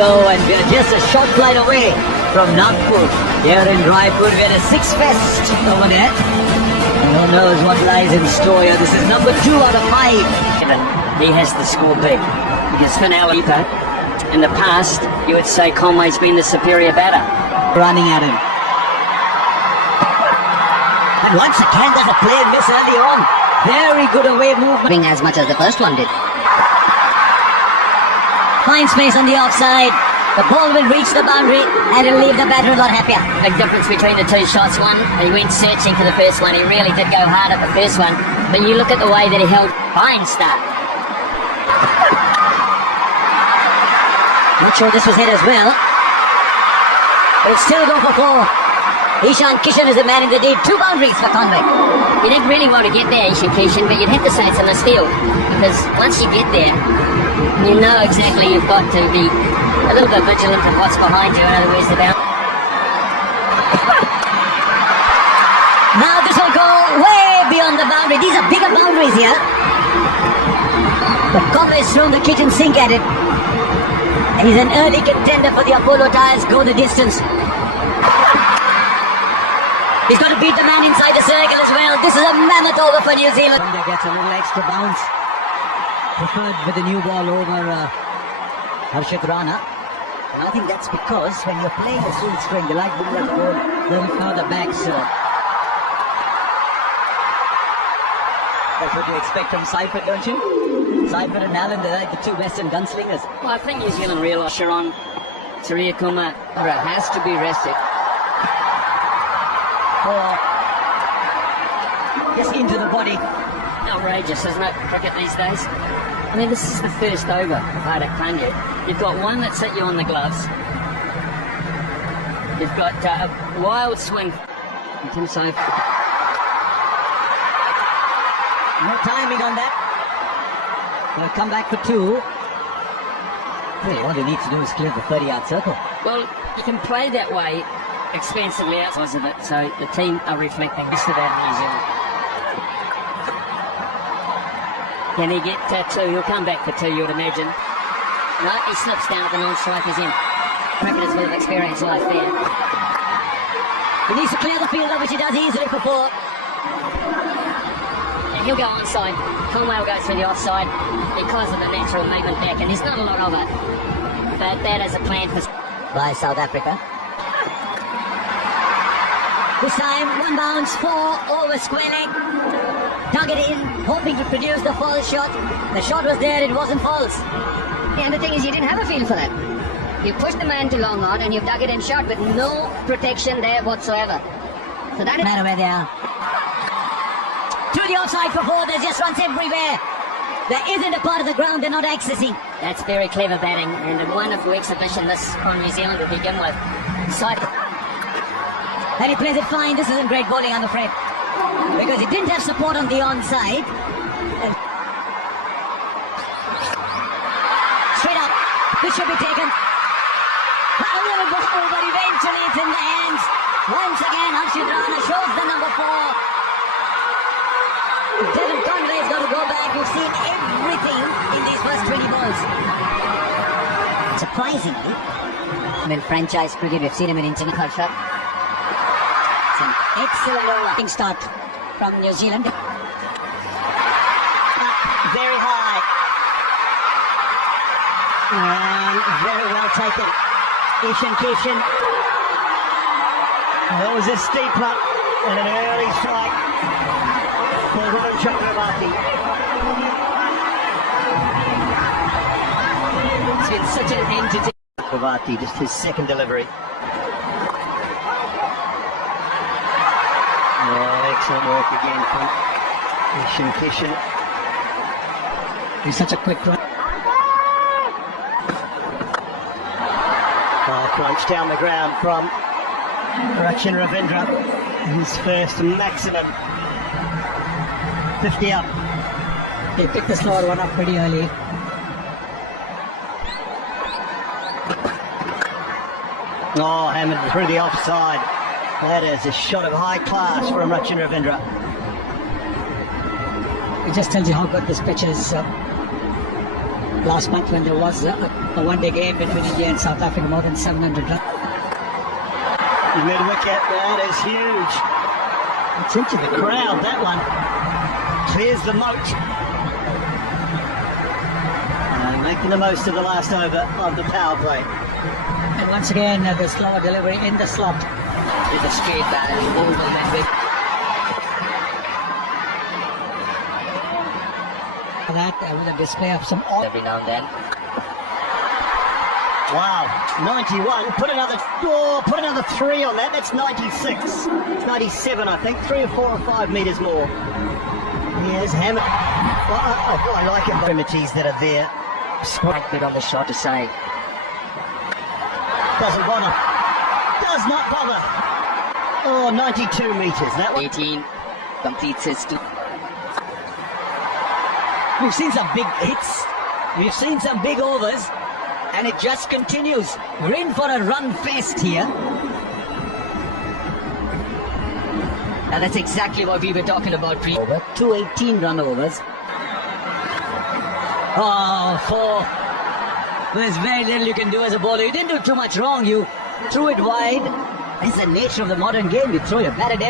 go, and we're just a short flight away from Nagpur. Here in Raipur, we're a six fest over there. Who knows what lies in store here. This is number 2 out of 5. He has to score big. His finale, in the past, you would say Conway's been the superior batter. Running at him. And once again, there's a play miss early on. Very good away movement. As much as the first one did. Fine space on the offside. The ball will reach the boundary and it'll leave the batter a lot happier. Big difference between the two shots. One, he went searching for the first one. He really did go hard at the first one. But you look at the way that he held. Fine start. Not sure this was hit as well. But it's still go for 4. Ishan Kishan is the man in the deed. 2 boundaries for Conway. You didn't really want to get there, Ishan Kishan, but you'd have to say it's a misfield. Because once you get there, you know exactly you've got to be a little bit vigilant of what's behind you. In other words, the boundary. Now this will go way beyond the boundary. These are bigger boundaries here. But Conway's thrown the kitchen sink at it. And he's an early contender for the Apollo Tyres Go the Distance. He's got to beat the man inside the circle as well. This is a mammoth over for New Zealand. India gets a little extra bounce. Preferred with the new ball over Harshit Rana. And I think that's because when you're playing the full string, you like Bumrah to go a little further back, so that's what you expect from Seifert, don't you? Seifert and Allen, they're like the 2 Western gunslingers. Well, I think New Zealand realised Sharon Surya Kumar has to be rested. Or just into the body. Outrageous, isn't it, cricket these days? I mean, this is the first over of Hardik Pandya. You've got one that's hit you on the gloves. You've got a wild swing. Tim Seifert. No timing on that. They'll come back for 2. Really, all they need to do is clear the 30-yard circle. Well, you can play that way expensively outside of it, so the team are reflecting this to that in New Zealand. Can he get 2? He'll come back for 2, you would imagine. No, he slips down at the non-striker's end. Cricketers will have experienced life there. He needs to clear the field, which he does easily for 4. And he'll go onside. Conway will go through the offside because of the natural movement back, and there's not a lot of it. But that is a plan for by South Africa. This time, 1 bounce, 4 over square leg. Dug it in, hoping to produce the false shot. The shot was there, it wasn't false. Yeah, and the thing is, you didn't have a feel for that. You pushed the man to long on and you've dug it in shot with no protection there whatsoever. So that no matter where they are. To the offside for 4, there's just runs everywhere. There isn't a part of the ground they're not accessing. That's very clever batting and a wonderful exhibition this from New Zealand to begin with. And he plays it fine. This isn't great bowling, I'm afraid. Because he didn't have support on the onside. Straight up. This should be taken. A little ball, but eventually it's in the hands. Once again, Harshit Rana shows the number 4. Devin Conway's got to go back. We've seen everything in these first 20 balls. Surprisingly, in franchise cricket, we've seen him in international shot. It's an excellent over. Start from New Zealand. Very high. And very well taken. Ishan Kishan. That was a steep putt and an early strike for Rohan Chakravarti. It's been such an entity. Chakravarti, just his second delivery. Oh, excellent work again from Ishan Kishan. He's such a quick run. Crunch down the ground from Rachin Ravindra. His first maximum 50 up. He picked the slower one up pretty early. Oh, hammered through the offside. That is a shot of high class from Rachin Ravindra. It just tells you how good this pitch is. Last month when there was a a one-day game between India and South Africa, more than 700 runs. Mid-wicket, that is huge. It's into the crowd, that one. Clears the moat. Making the most of the last over of the power play. And once again, the slower delivery in the slot. With a straight bat and oval then with that with a display of some every now and then. Wow, 91. Put another 3 on that. That's 96. It's 97, I think. 3 or 4 or 5 metres more. Here's Hammer. I like it. Primitives that are there. Spike bit on the shot to say. Doesn't bother. Does not bother. Oh, 92 metres. That one. 18 completes his two. We've seen some big hits. We've seen some big overs. And it just continues. We're in for a run fest here. And that's exactly what we were talking about. Over 218 run overs. Oh, 4. There's very little you can do as a bowler. You didn't do too much wrong. You threw it wide. It's the nature of the modern game. You throw your bat at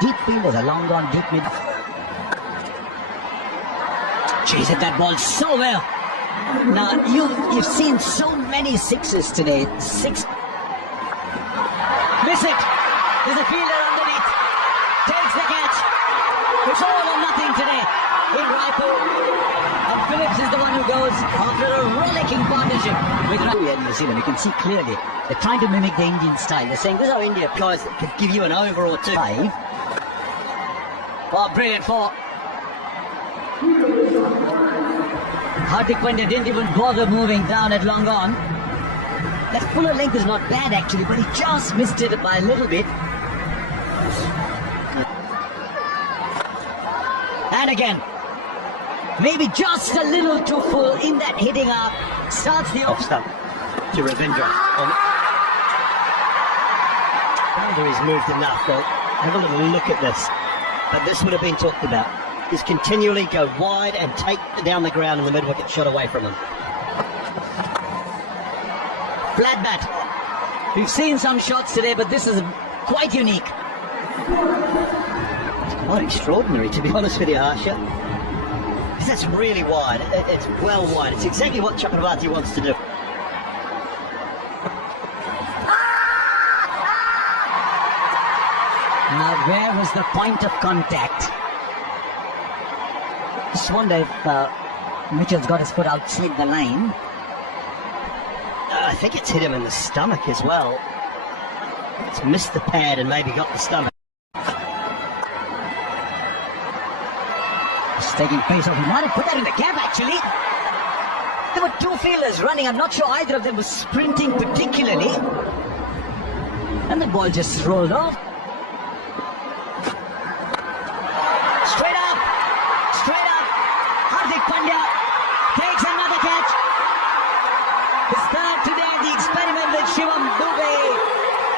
deep fielders, a long gone deep mid. Jeez, hit that ball so well. Now, you've seen so many sixes today. 6. Miss it. There's a fielder underneath. Takes the catch. It's all or nothing today in Raipur. And Phillips is the one who goes after a rollicking partnership with India and New Zealand. You can see clearly they're trying to mimic the Indian style. They're saying this is how India plays. Could give you an over or 2. 5. Oh, brilliant 4. Hardik Pandya didn't even bother moving down at long on. That fuller length is not bad actually, but he just missed it by a little bit. And again, maybe just a little too full in that hitting up. Starts the off stump to Ravindra. Boundary's moved enough though. Have a little look at this. But this would have been talked about. Is continually go wide and take down the ground and the mid-wicket shot away from him. Flat bat. We've seen some shots today, but this is quite unique. It's quite extraordinary, to be honest with you, Harsha. That's really wide. It's well wide. It's exactly what Chakravarti wants to do. Now, where was the point of contact? Just wonder if Mitchell's got his foot outside the line. I think it's hit him in the stomach as well. It's missed the pad and maybe got the stomach. It's taking pace off. He might have put that in the gap actually. There were 2 fielders running. I'm not sure either of them was sprinting particularly. And the ball just rolled off. Hardik Pandya takes another catch. His third today. The experiment with Shivam Dubey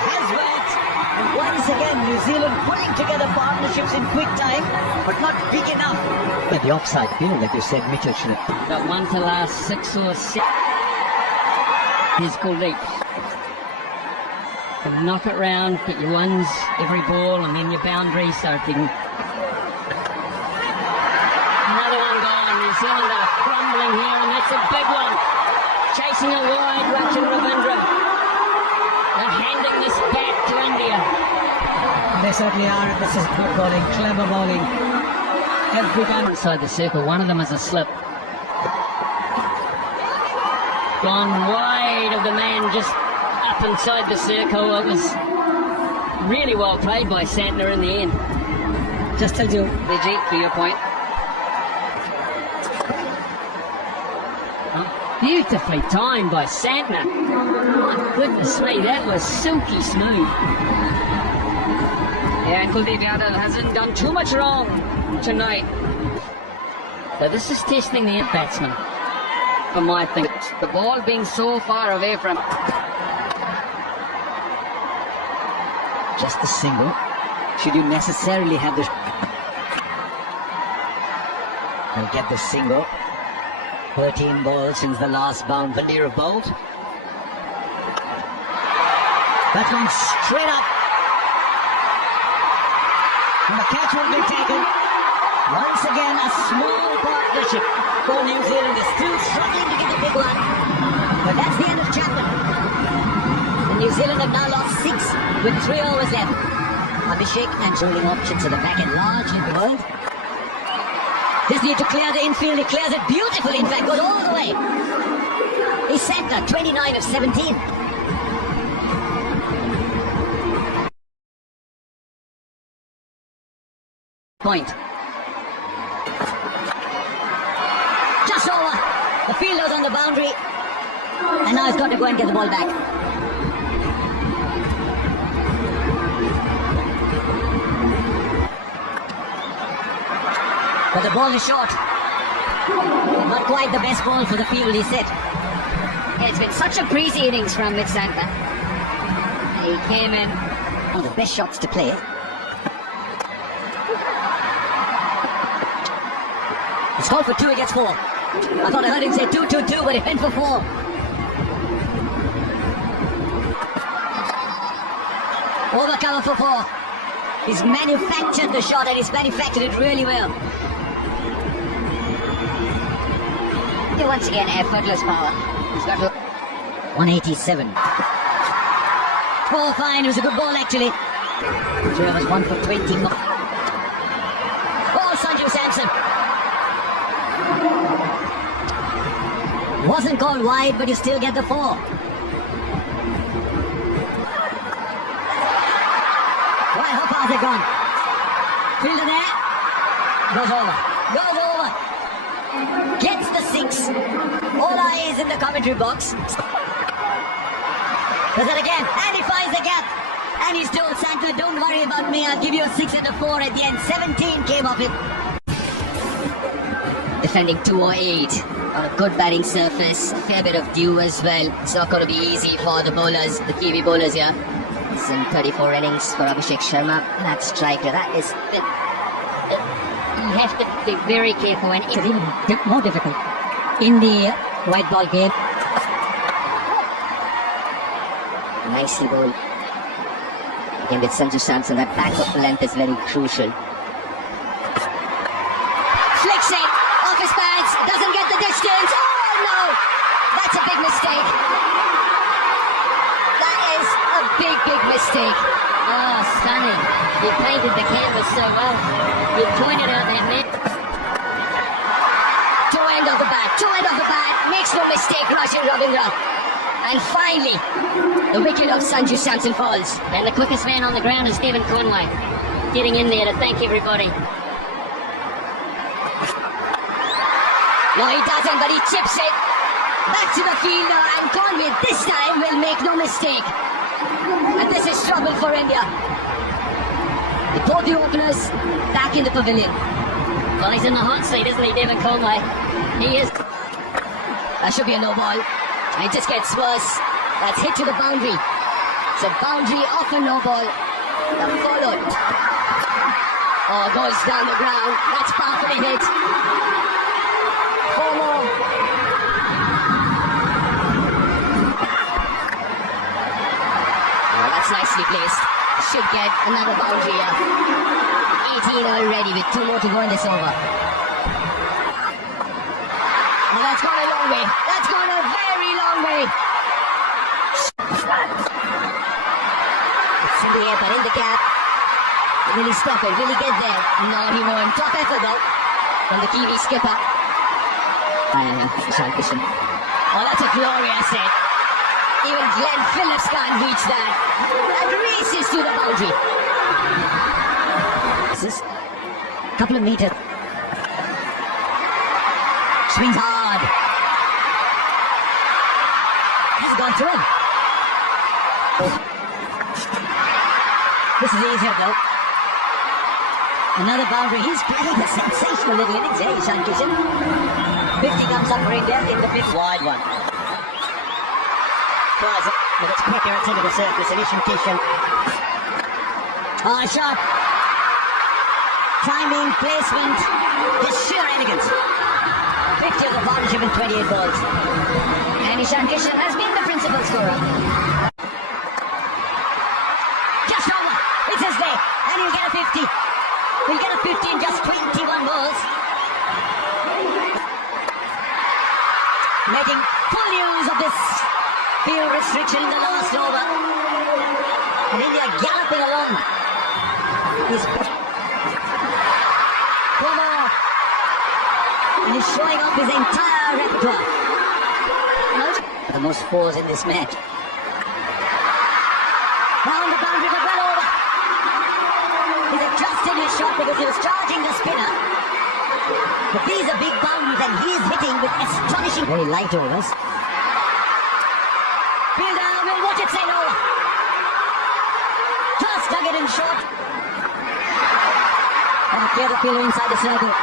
has worked. And once again, New Zealand putting together partnerships in quick time, but not big enough. But the offside field, like you said, Mitchell should have. Got 1 to last 6 or 7. Here's Kuldeep. Knock it round, get your ones every ball, and then your boundaries starting. New Zealand are crumbling here, and that's a big one. Chasing a wide rush in Ravindra. They're handing this back to India. They certainly are. This is good bowling, clever bowling. Every time inside the circle, one of them is a slip. Gone wide of the man just up inside the circle. It was really well played by Santner in the end. Just tells you, Vijay, to your point. Beautifully timed by Santner. My goodness me, that was silky smooth. Yeah, and Kuldeep Yadav hasn't done too much wrong tonight. So this is testing the batsman, for my thing. The ball being so far away from. Just a single. Should you necessarily have this? They'll get the single. 13 balls since the last boundary of bowled. Batsman straight up. And the catch will be taken. Once again, a small partnership for New Zealand is still struggling to get the big one. But that's the end of Chapman. And New Zealand have now lost 6 with 3 overs left. Abhishek and rolling options at the back and large in the world. Just need to clear the infield. He clears it beautifully, in fact, goes all the way. He's centre, 29 of 17. Point. Just over. The fielder's on the boundary. And now he's got to go and get the ball back. But the ball is short. Not quite the best ball for the field, he said. Yeah, it's been such a breezy innings from Mid-Santa. He came in. One of the best shots to play. It's called for 2, he gets 4. I thought I heard him say 2-2-2, but he went for 4. Over cover for 4. He's manufactured the shot and he's manufactured it really well. Once again, effortless power. He's got to 187. Oh, fine. It was a good ball, actually. 3 overs, 1 for 20. Oh, Sanju Samson. Wasn't called wide, but he still get the 4. Why, how far has it gone? Fielder there. Goes over. Goes over. Gets the 6. All eyes in the commentary box. Does it again. And he finds the gap. And he's told Santa, don't worry about me. I'll give you a 6 and a 4 at the end. 17 came off it. defending 208 on a good batting surface. A fair bit of dew as well. It's not going to be easy for the bowlers, the Kiwi bowlers here. It's in 34 innings for Abhishek Sharma. That striker, that is... you have to be very careful and it's even more difficult in the white ball game. Nicely bowled. Again with Sanju Samson, that back of length is very crucial. Flicks it off his pads, doesn't get the distance. Oh no! That's a big mistake. That is a big mistake. Oh, stunning. You painted the canvas so well. You pointed out that man. Two end of the bat, makes no mistake, Roshan Ravindra. And finally, the wicket of Sanju Samson falls. And the quickest man on the ground is Stephen Conway, getting in there to thank everybody. No, he doesn't, but he chips it back to the fielder, and Conway this time will make no mistake. And this is trouble for India. Both the openers back in the pavilion. Well, he's in the hot seat, isn't he, David Conway? He is. That should be a no ball. And it just gets worse. That's hit to the boundary. So boundary off a no ball. The followed. Oh, goes down the ground. That's powerfully hit. 4 more. Oh, that's nicely placed. Should get another boundary here. 18 already with 2 more to go in this over. Oh, that's gone a long way. That's gone a very long way. It's in the air, but in the gap. Will he stop it? Will he get there? No, he won't. Top effort though from the Kiwi skipper. Oh, that's a glorious hit. Even Glenn Phillips can't reach that. That races to the boundary. This is a couple of meters. Swings hard. He's gone through him. This is easier though. Another boundary. He's playing a sensational little innings here, Ishan Kishan. 50 comes up for India in the 5th. Wide one. Tries it, but it's quicker, it's into the surface. Ishan Kishan. Oh, sharp. Timing, placement, just sheer elegance. 50 of the partnership in 28 balls. And Ishan Kishan has been the principal scorer. Just over. It's his day. And he'll get a 50. He'll get a 50 in just 21 balls. Making full use of this field restriction in the last over. And India galloping along. He's and he's showing off his entire repertoire. The most fours in this match. Round the boundary, but well over. He's adjusted his shot because he was charging the spinner. But these are big boundaries and he is hitting with astonishing... Very light overs. Fielder will watch it sail over. Just dug it in short. And clear the fielder inside the circle.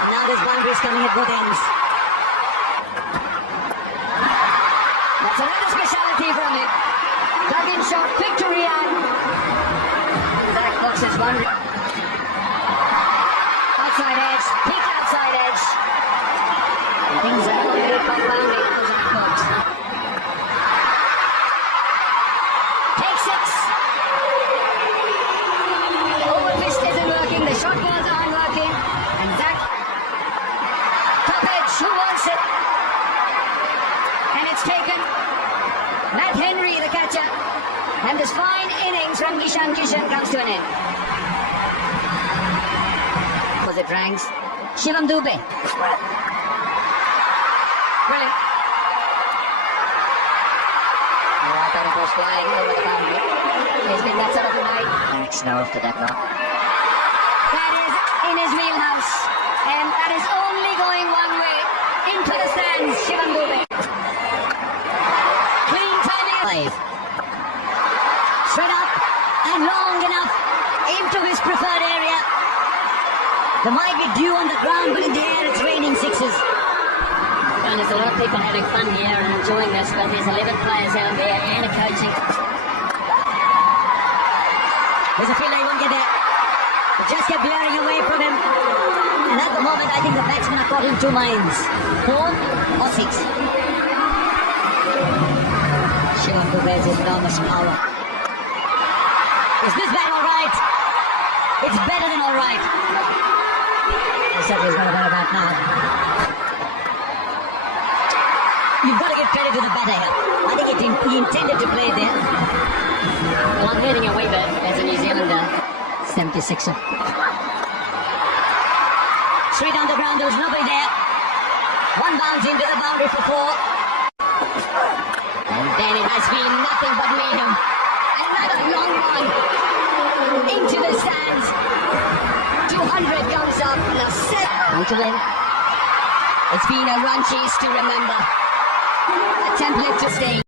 And now this boundary is coming at both ends. That's another speciality from him. Dug in short, quick to react. Zach boxes boundary. Outside edge, peak outside edge. Things are a little confounding because of the court. Take 6. Over pitch isn't working, the short balls aren't working. And Zach, top edge, who wants it? And it's taken. Matt Henry, the catcher. And this fine innings from Ishan Kishan comes to an end. It ranks Shivam Dubey. Brilliant. I thought it was flying over the boundary. He's been that sort of a night. Thanks now after that now. That is in his wheelhouse. And that is only going one way. Into the stands, Shivam Dubey. Clean timing. 5. Straight up and long enough into his preferred area. There might be dew on the ground, but in the air it's raining 6s. And there's a lot of people having fun here and enjoying this, but there's 11 players out there and a coaching. There's a fielder, he won't get there. It just kept blaring away from him. And at the moment, I think the batsmen are caught in 2 minds. 4 or 6. Shivam Dubey's enormous power. Is this bat all right? It's better than all right. I said he's not a better bat now. You've got to give credit to the batter here. I think he intended to play there. Well, I'm heading a waiver as a New Zealander. 76er. Straight on the ground, there was nobody there. One bounce into the boundary for 4. And then it has been nothing but mayhem. Another long one into the stands. 200 comes up. Now set. Until it's been a run chase to remember. A template to stay.